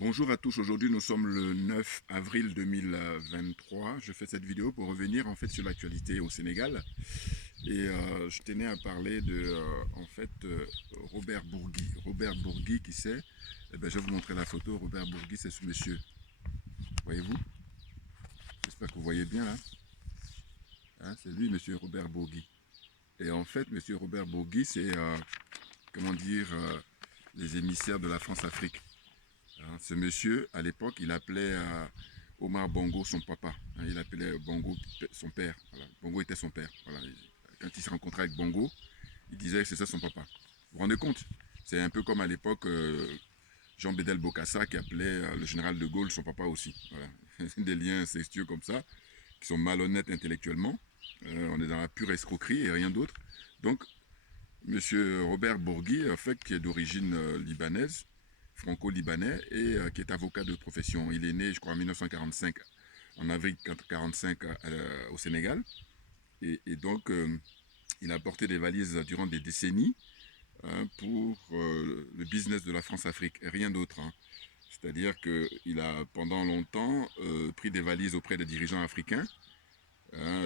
Bonjour à tous, aujourd'hui nous sommes le 9 avril 2023. Je fais cette vidéo pour revenir sur l'actualité au Sénégal. Je tenais à parler de Robert Bourgui. Robert Bourgui, qui c'est? Je vais vous montrer la photo. Robert Bourgui, c'est ce monsieur. Voyez-vous? J'espère que vous voyez bien là. Hein, c'est lui, monsieur Robert Bourgui. Et en fait, monsieur Robert Bourgui, c'est les émissaires de la France-Afrique. Hein, ce monsieur, à l'époque, il appelait Omar Bongo son papa. Hein, il appelait Bongo son père. Voilà. Bongo était son père. Voilà. Quand il se rencontrait avec Bongo, il disait que c'est ça son papa. Vous vous rendez compte? C'est un peu comme à l'époque Jean Bédel Bokassa qui appelait le général de Gaulle son papa aussi. Voilà. Des liens incestueux comme ça, qui sont malhonnêtes intellectuellement. On est dans la pure escroquerie et rien d'autre. Donc, monsieur Robert Bourgui, en fait, qui est d'origine libanaise, franco-libanais, et qui est avocat de profession. Il est né, je crois, en 1945, en avril 1945, au Sénégal. Donc, il a porté des valises durant des décennies, hein, pour le business de la France-Afrique, et rien d'autre. Hein. C'est-à-dire qu'il a pendant longtemps pris des valises auprès des dirigeants africains, hein,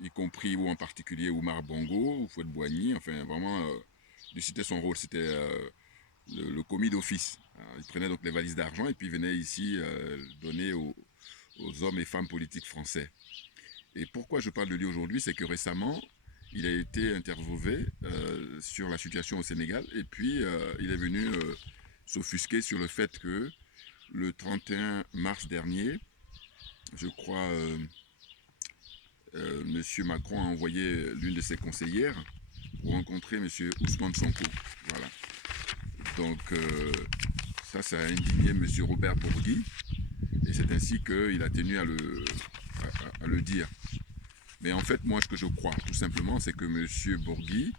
y compris ou en particulier Oumar Bongo ou Fouet-Boigny. Enfin, vraiment, lui, c'était son rôle, c'était le commis d'office. Il prenait donc les valises d'argent et puis il venait ici donner aux hommes et femmes politiques français. Et pourquoi je parle de lui aujourd'hui, c'est que récemment, il a été interviewé sur la situation au Sénégal et puis il est venu s'offusquer sur le fait que le 31 mars dernier, je crois, M. Macron a envoyé l'une de ses conseillères pour rencontrer M. Ousmane Sonko. Voilà. Donc, ça a indigné M. Robert Bourgui, et c'est ainsi qu'il a tenu à le dire. Mais en fait, moi, ce que je crois, tout simplement, c'est que M. Bourgui,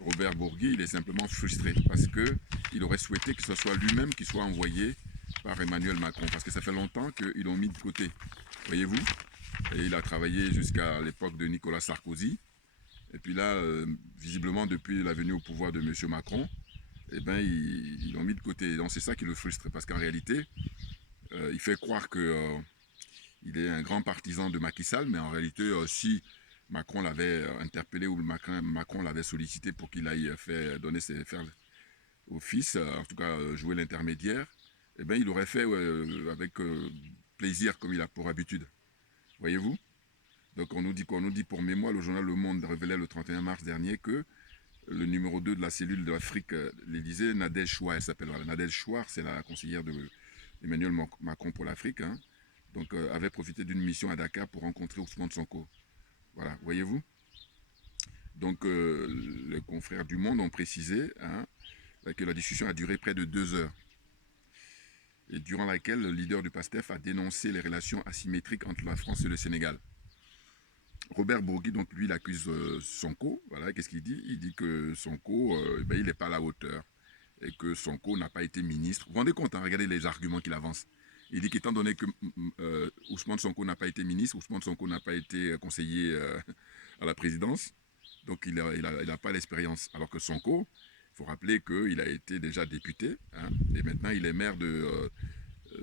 Robert Bourgui, il est simplement frustré parce qu'il aurait souhaité que ce soit lui-même qui soit envoyé par Emmanuel Macron, parce que ça fait longtemps qu'ils l'ont mis de côté. Voyez-vous? Et il a travaillé jusqu'à l'époque de Nicolas Sarkozy. Et puis là, visiblement, depuis la venue au pouvoir de M. Macron, eh ben, ils l'ont mis de côté. Donc c'est ça qui le frustre, parce qu'en réalité, il fait croire qu'il est un grand partisan de Macky Sall, mais en réalité, si Macron l'avait interpellé ou Macron l'avait sollicité pour qu'il aille faire office, en tout cas jouer l'intermédiaire, eh ben, il aurait fait avec plaisir, comme il a pour habitude. Voyez-vous? Donc on nous dit quoi? On nous dit pour mémoire, le journal Le Monde révélait le 31 mars dernier que le numéro 2 de la cellule de l'Afrique, l'Élysée, Nadège Chouard, elle s'appelle. Voilà. Nadège Chouard, c'est la conseillère d'Emmanuel Macron pour l'Afrique. Hein. Donc, avait profité d'une mission à Dakar pour rencontrer Ousmane Sonko. Voilà, voyez-vous. Donc, les confrères du Monde ont précisé, hein, que la discussion a duré près de 2 heures, et durant laquelle le leader du PASTEF a dénoncé les relations asymétriques entre la France et le Sénégal. Robert Bourgui, donc lui, il accuse Sonko. Voilà, qu'est-ce qu'il dit? Il dit que Sonko, il n'est pas à la hauteur et que Sonko n'a pas été ministre. Vous vous rendez compte, hein, regardez les arguments qu'il avance. Il dit qu'étant donné que Ousmane Sonko n'a pas été ministre, Ousmane Sonko n'a pas été conseiller à la présidence, donc il n'a pas l'expérience. Alors que Sonko, il faut rappeler qu'il a été déjà député, hein, et maintenant il est maire de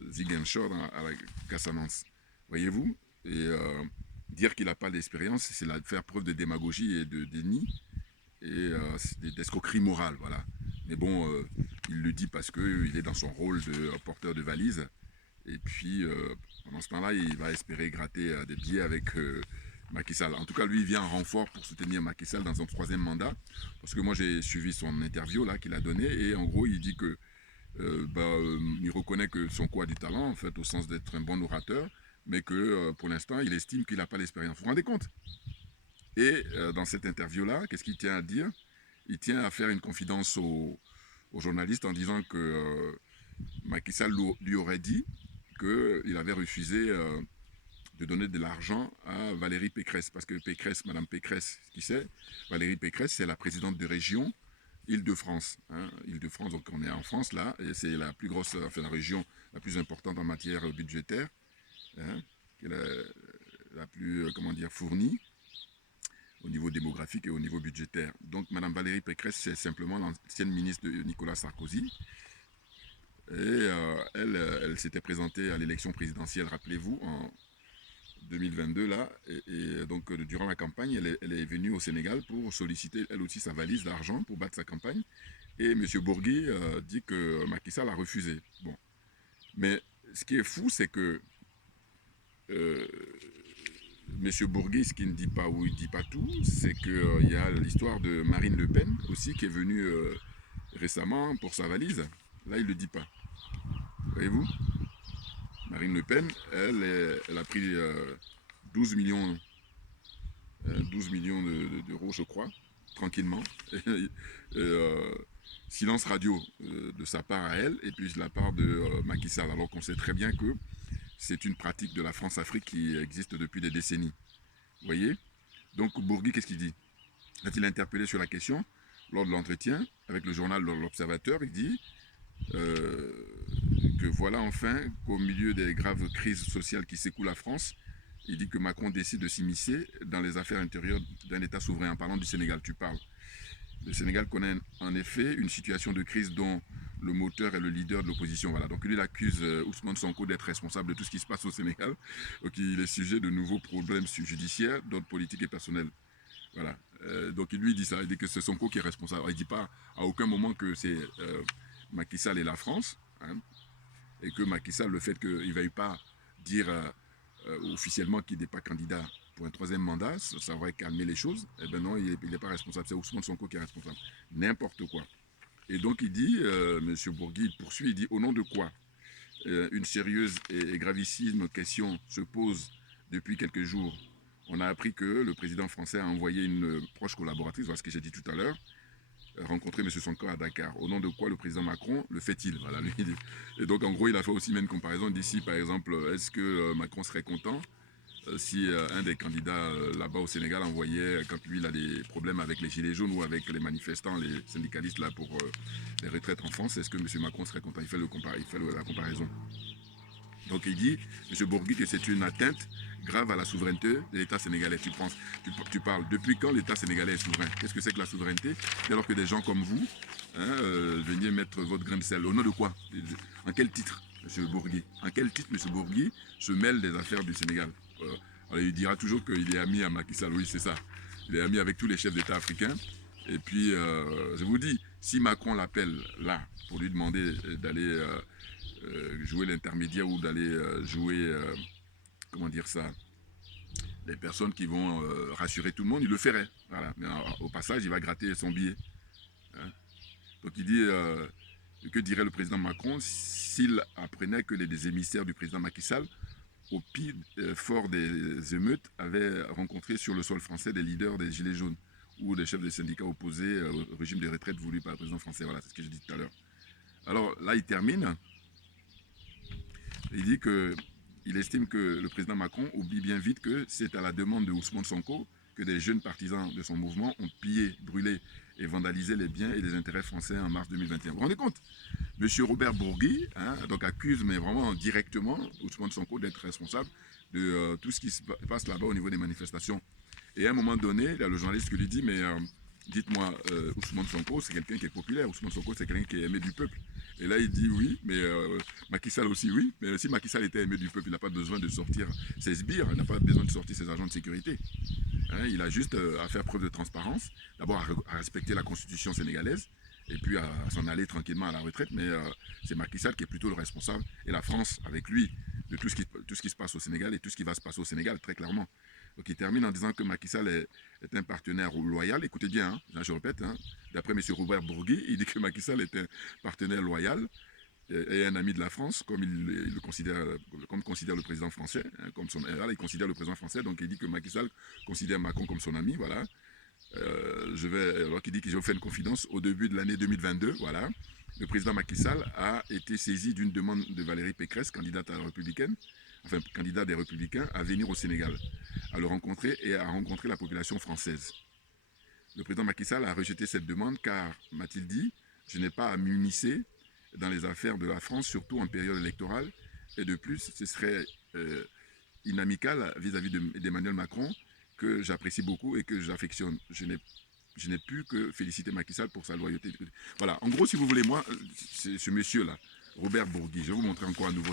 Ziguinchor à la Casamance. Voyez-vous? Et dire qu'il n'a pas d'expérience, c'est faire preuve de démagogie et de déni et d'escroquerie morale, voilà. Mais bon, il le dit parce qu'il est dans son rôle de porteur de valise. Et puis, pendant ce temps-là, il va espérer gratter des billets avec Macky Sall. En tout cas, lui, il vient en renfort pour soutenir Macky Sall dans son troisième mandat. Parce que moi, j'ai suivi son interview là qu'il a donné. Et en gros, il dit que il reconnaît que Sonko a du talent, en fait, au sens d'être un bon orateur, mais que pour l'instant, il estime qu'il n'a pas l'expérience. Vous vous rendez compte? Et dans cette interview-là, qu'est-ce qu'il tient à dire? Il tient à faire une confidence aux journalistes en disant que Macky Sall lui aurait dit qu'il avait refusé de donner de l'argent à Valérie Pécresse. Parce que Pécresse, Madame Pécresse, qui c'est? Valérie Pécresse, c'est la présidente de région Île-de-France. Hein. Île-de-France, donc on est en France là, et c'est la plus grosse, enfin la région la plus importante en matière budgétaire, hein, qui est la plus, comment dire, fournie au niveau démographique et au niveau budgétaire. Donc Madame Valérie Pécresse, c'est simplement l'ancienne ministre de Nicolas Sarkozy, Elle s'était présentée à l'élection présidentielle, rappelez-vous, en 2022 là, et donc durant la campagne, elle est venue au Sénégal pour solliciter elle aussi sa valise d'argent pour battre sa campagne. Et M. Bourgui dit que Macky Sall a refusé. Bon, mais ce qui est fou, c'est que euh, M. Bourgui, ce qu'il ne dit pas ou il ne dit pas tout, c'est qu'il y a l'histoire de Marine Le Pen aussi qui est venue récemment pour sa valise. Là, il ne le dit pas. Voyez-vous, Marine Le Pen, elle a pris 12 millions, 12 millions d'euros, je crois, tranquillement. Silence radio de sa part à elle, et puis de la part de Macky Sall, alors qu'on sait très bien que c'est une pratique de la France-Afrique qui existe depuis des décennies. Vous voyez? Donc Bourgui, qu'est-ce qu'il dit? Quand il est interpellé sur la question, lors de l'entretien avec le journal L'Observateur, il dit euh, que voilà enfin qu'au milieu des graves crises sociales qui secouent la France, il dit que Macron décide de s'immiscer dans les affaires intérieures d'un État souverain. En parlant du Sénégal, tu parles. Le Sénégal connaît en effet une situation de crise dont le moteur est le leader de l'opposition. Voilà. Donc lui, il accuse Ousmane Sonko d'être responsable de tout ce qui se passe au Sénégal. Donc il est sujet de nouveaux problèmes judiciaires, d'ordre politique et personnel. Voilà. Donc il lui dit ça, il dit que c'est Sonko qui est responsable. Il ne dit pas à aucun moment que c'est Macky Sall et la France, hein, et que Macky Sall, le fait qu'il ne veuille pas dire officiellement qu'il n'est pas candidat pour un troisième mandat, ça aurait calmé les choses. Eh bien non, il n'est pas responsable, c'est Ousmane Sonko qui est responsable. N'importe quoi. Et donc il dit, M. Bourgui, il poursuit, il dit au nom de quoi une sérieuse et gravissime question se pose depuis quelques jours. On a appris que le président français a envoyé une proche collaboratrice, voilà ce que j'ai dit tout à l'heure, rencontrer M. Sonko à Dakar. Au nom de quoi le président Macron le fait-il? Voilà, lui, et donc en gros, il a fait aussi une comparaison d'ici, par exemple, est-ce que Macron serait content si un des candidats là-bas au Sénégal envoyait, quand lui il a des problèmes avec les gilets jaunes ou avec les manifestants, les syndicalistes là pour les retraites en France, est-ce que M. Macron serait content? Il fait la comparaison. Donc il dit, M. Bourgui, que c'est une atteinte grave à la souveraineté de l'État sénégalais. Tu parles, depuis quand l'État sénégalais est souverain? Qu'est-ce que c'est que la souveraineté? Alors que des gens comme vous, hein, veniez mettre votre grain de sel. Au nom de quoi? En quel titre, M. Bourgui? En quel titre, M. Bourgui se mêle des affaires du Sénégal? Alors, il dira toujours qu'il est ami à Macky Sall. Oui, c'est ça. Il est ami avec tous les chefs d'État africains. Et puis, je vous dis, si Macron l'appelle là pour lui demander d'aller jouer l'intermédiaire ou d'aller jouer, comment dire ça, les personnes qui vont rassurer tout le monde, il le ferait. Voilà. Mais au passage, il va gratter son billet. Hein. Donc il dit, que dirait le président Macron s'il apprenait que les émissaires du président Macky Sall, au pied fort des émeutes, avaient rencontré sur le sol français des leaders des Gilets jaunes ou des chefs des syndicats opposés au régime de retraite voulu par le président français. Voilà, c'est ce que j'ai dit tout à l'heure. Alors là, il termine. Il dit qu'il estime que le président Macron oublie bien vite que c'est à la demande de Ousmane Sonko que des jeunes partisans de son mouvement ont pillé, brûlé et vandalisé les biens et les intérêts français en mars 2021. Vous vous rendez compte? Monsieur Robert Bourgui, hein, donc accuse, mais vraiment directement, Ousmane Sonko d'être responsable de tout ce qui se passe là-bas au niveau des manifestations. Et à un moment donné, il y a le journaliste qui lui dit, mais dites-moi, Ousmane Sonko, c'est quelqu'un qui est populaire. Ousmane Sonko, c'est quelqu'un qui est aimé du peuple. Et là, il dit oui, mais Macky Sall aussi, oui. Mais si Macky Sall était aimé du peuple, il n'a pas besoin de sortir ses sbires, il n'a pas besoin de sortir ses agents de sécurité. Hein, il a juste à faire preuve de transparence, d'abord à respecter la constitution sénégalaise, et puis à s'en aller tranquillement à la retraite. Mais c'est Macky Sall qui est plutôt le responsable, et la France avec lui, de tout ce qui se passe au Sénégal et tout ce qui va se passer au Sénégal, très clairement. Donc il termine en disant que Macky Sall est un partenaire loyal. Écoutez bien, hein, là je répète, hein, d'après M. Robert Bourgui, il dit que Macky Sall est un partenaire loyal et un ami de la France, comme il le considère, comme considère le président français, hein, comme son, là, il considère le président français, donc il dit que Macky Sall considère Macron comme son ami, voilà. Alors qu'il dit que j'ai fait une confidence au début de l'année 2022, voilà. Le président Macky Sall a été saisi d'une demande de Valérie Pécresse, candidate à la républicaine, enfin candidat des Républicains, à venir au Sénégal, à le rencontrer et à rencontrer la population française. Le président Macky Sall a rejeté cette demande car, m'a-t-il dit, je n'ai pas à m'immiscer dans les affaires de la France, surtout en période électorale, et de plus, ce serait inamical vis-à-vis d'Emmanuel Macron, que j'apprécie beaucoup et que j'affectionne. Je n'ai pu que féliciter Macky Sall pour sa loyauté. Voilà, en gros, si vous voulez, moi, ce monsieur-là, Robert Bourgui. Je vais vous montrer encore à nouveau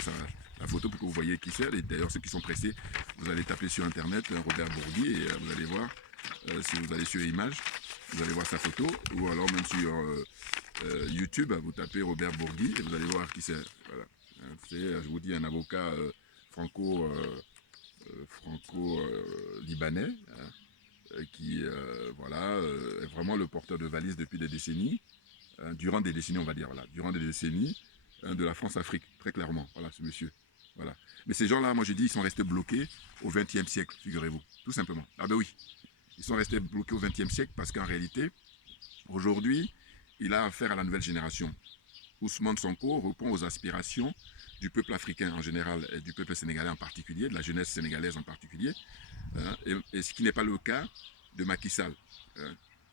la photo pour que vous voyez qui c'est. D'ailleurs, ceux qui sont pressés, vous allez taper sur Internet Robert Bourgui et vous allez voir, si vous allez sur Images, vous allez voir sa photo, ou alors même sur YouTube, vous tapez Robert Bourgui et vous allez voir qui c'est. Voilà. C'est, je vous dis, un avocat franco-libanais qui voilà, est vraiment le porteur de valises depuis des décennies, durant des décennies, on va dire, voilà, durant des décennies, de la France-Afrique, très clairement, voilà, ce monsieur. Voilà. Mais ces gens-là, moi je dis, ils sont restés bloqués au XXe siècle, figurez-vous, tout simplement. Ah ben oui, ils sont restés bloqués au XXe siècle parce qu'en réalité, aujourd'hui, il a affaire à la nouvelle génération. Ousmane Sonko répond aux aspirations du peuple africain en général et du peuple sénégalais en particulier, de la jeunesse sénégalaise en particulier, et ce qui n'est pas le cas de Macky Sall,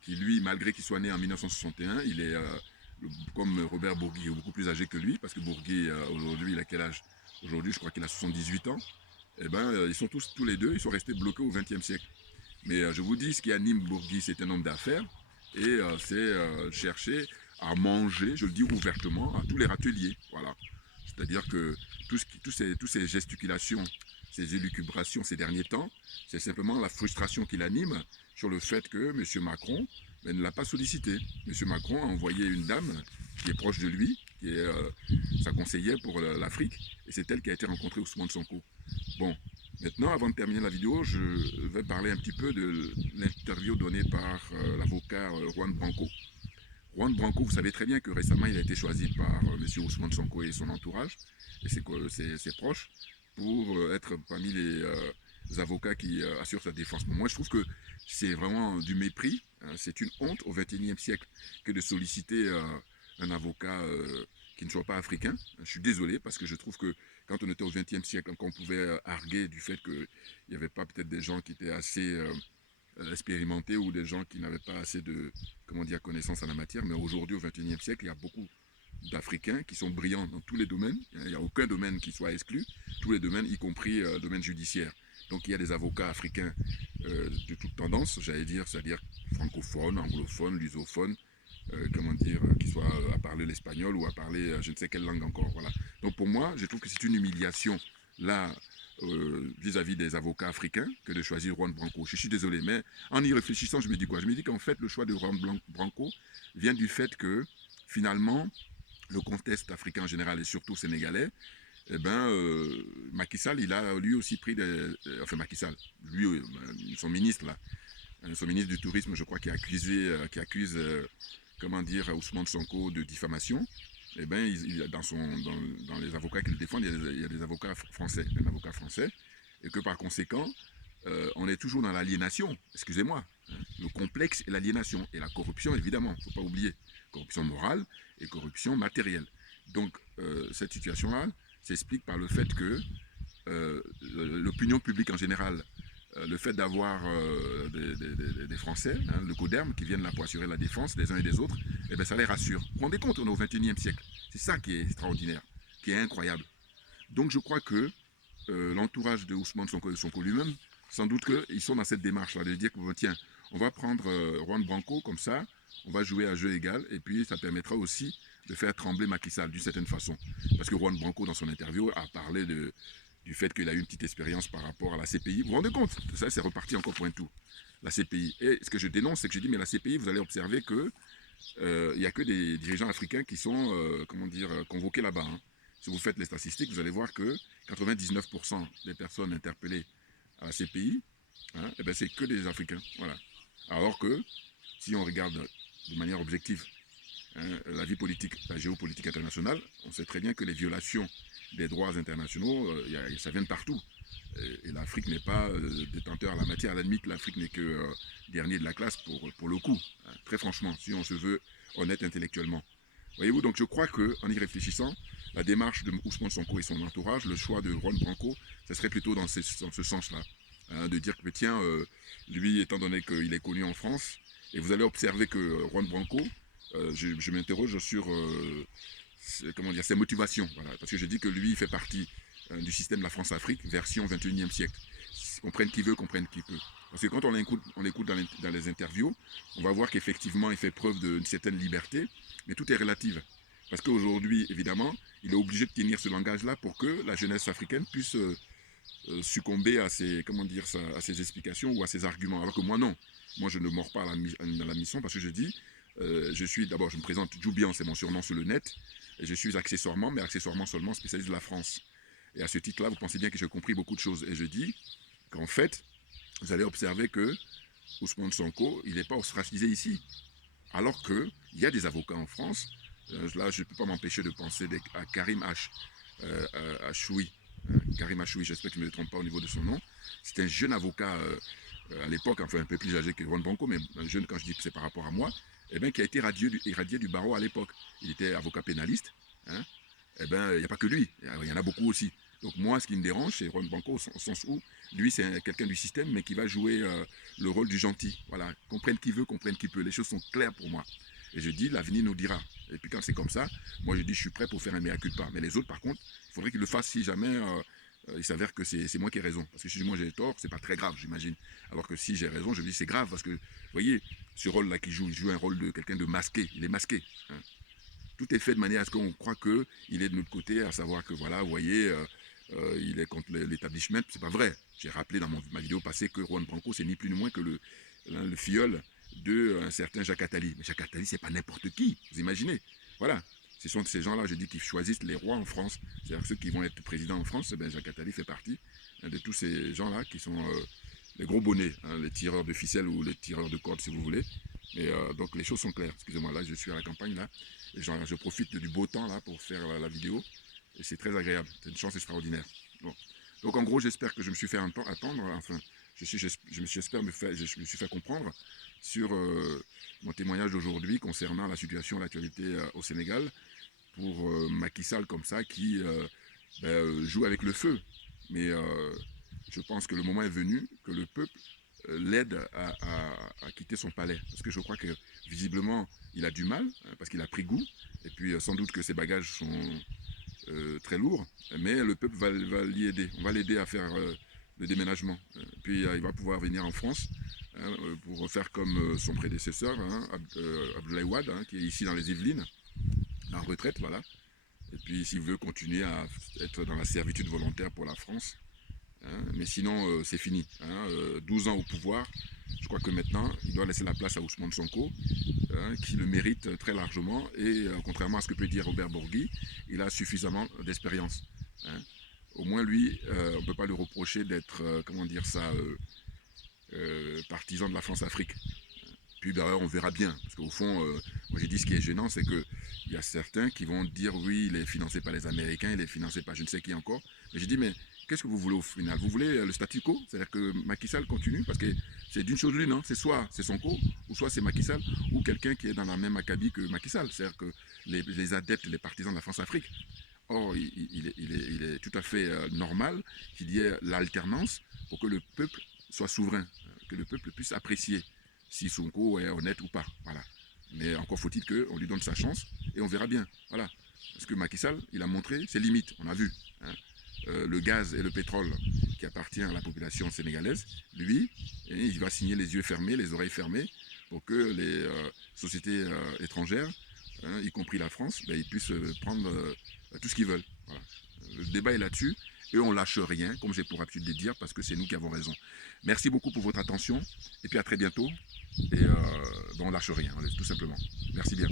qui lui, malgré qu'il soit né en 1961, il est, comme Robert Bourgui, beaucoup plus âgé que lui, parce que Bourgui, aujourd'hui, il a quel âge? Aujourd'hui, je crois qu'il a 78 ans. Eh ben, ils sont tous les deux, ils sont restés bloqués au XXe siècle. Mais je vous dis, ce qui anime Bourgui, c'est un homme d'affaires, et c'est chercher à manger, je le dis ouvertement, à tous les râteliers. Voilà. C'est-à-dire que tous ces gesticulations, ces élucubrations ces derniers temps, c'est simplement la frustration qui l'anime sur le fait que M. Macron ne l'a pas sollicité. M. Macron a envoyé une dame qui est proche de lui, qui est sa conseillère pour l'Afrique, et c'est elle qui a été rencontrée Ousmane Sonko. Bon, maintenant, avant de terminer la vidéo, je vais parler un petit peu de l'interview donnée par l'avocat Juan Branco. Juan Branco, vous savez très bien que récemment, il a été choisi par M. Ousmane Sonko et son entourage, et ses proches, pour être parmi les avocats qui assurent sa défense. Moi, je trouve que c'est vraiment du mépris, c'est une honte au XXIe siècle que de solliciter un avocat qui ne soit pas africain. Je suis désolé parce que je trouve que quand on était au XXe siècle, quand on pouvait arguer du fait qu'il n'y avait pas peut-être des gens qui étaient assez expérimentés ou des gens qui n'avaient pas assez de, comment dire, connaissances en la matière, mais aujourd'hui au XXIe siècle, il y a beaucoup d'Africains qui sont brillants dans tous les domaines. Il n'y a aucun domaine qui soit exclu, tous les domaines, y compris le domaine judiciaire. Donc il y a des avocats africains de toute tendance, j'allais dire, c'est-à-dire francophones, anglophones, lusophones, comment dire, qui soient à parler l'espagnol ou à parler je ne sais quelle langue encore. Voilà. Donc pour moi, je trouve que c'est une humiliation là vis-à-vis des avocats africains que de choisir Juan Branco. Je suis désolé, mais en y réfléchissant, je me dis quoi? Je me dis qu'en fait, le choix de Juan Branco vient du fait que finalement, le contexte africain en général et surtout sénégalais, eh ben, Macky Sall, il a lui aussi pris des... enfin, Macky Sall, lui, son ministre, là, son ministre du Tourisme, je crois, qui accuse, comment dire, Ousmane Sonko de diffamation. Eh ben, dans les avocats qui le défendent, il y a des avocats français, un avocat français, et que par conséquent, on est toujours dans l'aliénation, excusez-moi, hein, le complexe et l'aliénation, et la corruption, évidemment, il ne faut pas oublier, corruption morale et corruption matérielle. Donc, cette situation-là s'explique par le fait que l'opinion publique en général, le fait d'avoir des Français, hein, le CODERM, qui viennent là pour assurer la défense des uns et des autres, eh bien, ça les rassure. Vous vous rendez compte, on est au XXIe siècle. C'est ça qui est extraordinaire, qui est incroyable. Donc je crois que l'entourage de Ousmane Sonko lui-même, sans doute qu'ils sont dans cette démarche-là, de dire que tiens, on va prendre Juan Branco comme ça, on va jouer à jeu égal, et puis ça permettra aussi de faire trembler Macky Sall d'une certaine façon. Parce que Juan Branco, dans son interview, a parlé du fait qu'il a eu une petite expérience par rapport à la CPI. Vous vous rendez compte? Ça, c'est reparti encore pour un tour. La CPI. Et ce que je dénonce, c'est que je dis, mais la CPI, vous allez observer que il n'y a que des dirigeants africains qui sont, comment dire, convoqués là-bas. Hein. Si vous faites les statistiques, vous allez voir que 99% des personnes interpellées à la CPI, hein, eh ben, c'est que des Africains. Voilà. Alors que, si on regarde de manière objective hein, la vie politique, la géopolitique internationale, on sait très bien que les violations des droits internationaux, ça vient de partout. Et l'Afrique n'est pas détenteur à la matière. À la limite, l'Afrique n'est que dernier de la classe pour le coup. Hein, très franchement, si on se veut honnête intellectuellement. Voyez-vous, donc je crois qu'en y réfléchissant, la démarche de Ousmane Sonko et son entourage, le choix de Juan Branco, ce serait plutôt dans ce sens-là. Hein, de dire que tiens, lui, étant donné qu'il est connu en France, et vous allez observer que Juan Branco, je m'interroge sur comment dire, ses motivations. Voilà, parce que je dis que lui, il fait partie du système de la France-Afrique, version 21e siècle. Comprenne qui veut, comprenne qui peut. Parce que quand on l'écoute dans les interviews, on va voir qu'effectivement, il fait preuve d'une certaine liberté, mais tout est relatif. Parce qu'aujourd'hui, évidemment, il est obligé de tenir ce langage-là pour que la jeunesse africaine puisse succomber à ses, comment dire ça, à ses explications ou à ses arguments. Alors que moi, non. Moi, je ne mords pas à la mission parce que je dis, je suis, d'abord, je me présente Djoubian, c'est mon surnom sur le net, et je suis accessoirement, mais accessoirement seulement spécialiste de la France. Et à ce titre-là, vous pensez bien que j'ai compris beaucoup de choses. Et je dis qu'en fait, vous allez observer que Ousmane Sonko, il n'est pas ostracisé ici. Alors qu'il y a des avocats en France. Là, je ne peux pas m'empêcher de penser à Karim Achoui. Karim Achoui, j'espère que je ne me trompe pas au niveau de son nom. C'est un jeune avocat à l'époque, enfin un peu plus âgé que Juan Branco, mais un jeune quand je dis que c'est par rapport à moi, eh bien, qui a été irradié du barreau à l'époque. Il était avocat pénaliste. Hein, eh bien, il n'y a pas que lui, il y en a beaucoup aussi. Donc moi, ce qui me dérange, c'est Juan Branco, au sens où lui, c'est quelqu'un du système, mais qui va jouer le rôle du gentil. Voilà, comprenne qui veut, comprenne qui peut. Les choses sont claires pour moi. Et je dis, l'avenir nous dira. Et puis quand c'est comme ça, moi je dis, je suis prêt pour faire un mea culpa. Mais les autres, par contre, il faudrait qu'ils le fassent si jamais il s'avère que c'est moi qui ai raison. Parce que si moi j'ai tort, c'est pas très grave, j'imagine. Alors que si j'ai raison, je me dis, c'est grave, parce que, vous voyez, ce rôle-là qu'il joue, il joue un rôle de quelqu'un de masqué. Il est masqué. Hein. Tout est fait de manière à ce qu'on croit qu'il est de notre côté, à savoir que, voilà, vous voyez, il est contre l'établissement. C'est pas vrai. J'ai rappelé dans ma vidéo passée que Juan Branco, c'est ni plus ni moins que le filleul d'un certain Jacques Attali. Mais Jacques Attali, c'est pas n'importe qui, vous imaginez. Voilà. Ce sont ces gens-là, je dis, qui choisissent les rois en France. C'est-à-dire ceux qui vont être présidents en France, ben Jacques Attali fait partie de tous ces gens-là qui sont les gros bonnets, hein, les tireurs de ficelles ou les tireurs de cordes, si vous voulez. Mais donc les choses sont claires. Excusez-moi, là, je suis à la campagne, là, et je profite du beau temps, là, pour faire la vidéo. Et c'est très agréable. C'est une chance extraordinaire. Bon. Donc en gros, j'espère que je me suis fait attendre. Enfin, j'espère je me suis fait comprendre sur mon témoignage d'aujourd'hui concernant la situation, l'actualité au Sénégal pour Macky Sall comme ça qui joue avec le feu. Mais je pense que le moment est venu que le peuple l'aide à quitter son palais. Parce que je crois que visiblement il a du mal, hein, parce qu'il a pris goût. Et puis sans doute que ses bagages sont très lourd, mais le peuple va l'y aider. On va l'aider à faire le déménagement. Puis il va pouvoir venir en France hein, pour faire comme son prédécesseur, hein, Abdoulaye Wade, hein, qui est ici dans les Yvelines, en retraite, voilà. Et puis s'il veut continuer à être dans la servitude volontaire pour la France, hein, mais sinon c'est fini. Hein, 12 ans au pouvoir, je crois que maintenant il doit laisser la place à Ousmane Sonko, hein, qui le mérite très largement, et contrairement à ce que peut dire Robert Bourgui, il a suffisamment d'expérience. Hein. Au moins lui, on ne peut pas lui reprocher d'être, comment dire ça, partisan de la France-Afrique. Puis d'ailleurs on verra bien, parce qu'au fond, moi j'ai dit ce qui est gênant, c'est qu'il y a certains qui vont dire oui, il est financé par les Américains, il est financé par je ne sais qui encore, mais j'ai dit mais qu'est-ce que vous voulez au final? Vous voulez le statu quo? C'est-à-dire que Macky Sall continue? Parce que c'est d'une chose l'une, hein. C'est soit c'est Sonko, ou soit c'est Macky Sall, ou quelqu'un qui est dans la même acabit que Macky Sall. C'est-à-dire que les adeptes, les partisans de la France-Afrique. Or, il est tout à fait normal qu'il y ait l'alternance pour que le peuple soit souverain, que le peuple puisse apprécier si Sonko est honnête ou pas. Voilà. Mais encore faut-il qu'on lui donne sa chance et on verra bien. Voilà. Parce que Macky Sall, il a montré ses limites, on a vu. Hein. Le gaz et le pétrole qui appartient à la population sénégalaise, lui, il va signer les yeux fermés, les oreilles fermées, pour que les sociétés étrangères, hein, y compris la France, ben, ils puissent prendre tout ce qu'ils veulben, voilà. Le débat est là-dessus, et on lâche rien, comme j'ai pour habitude de dire, parce que c'est nous qui avons raison. Merci beaucoup pour votre attention, et puis à très bientôt, et ben, on lâche rien, tout simplement. Merci bien.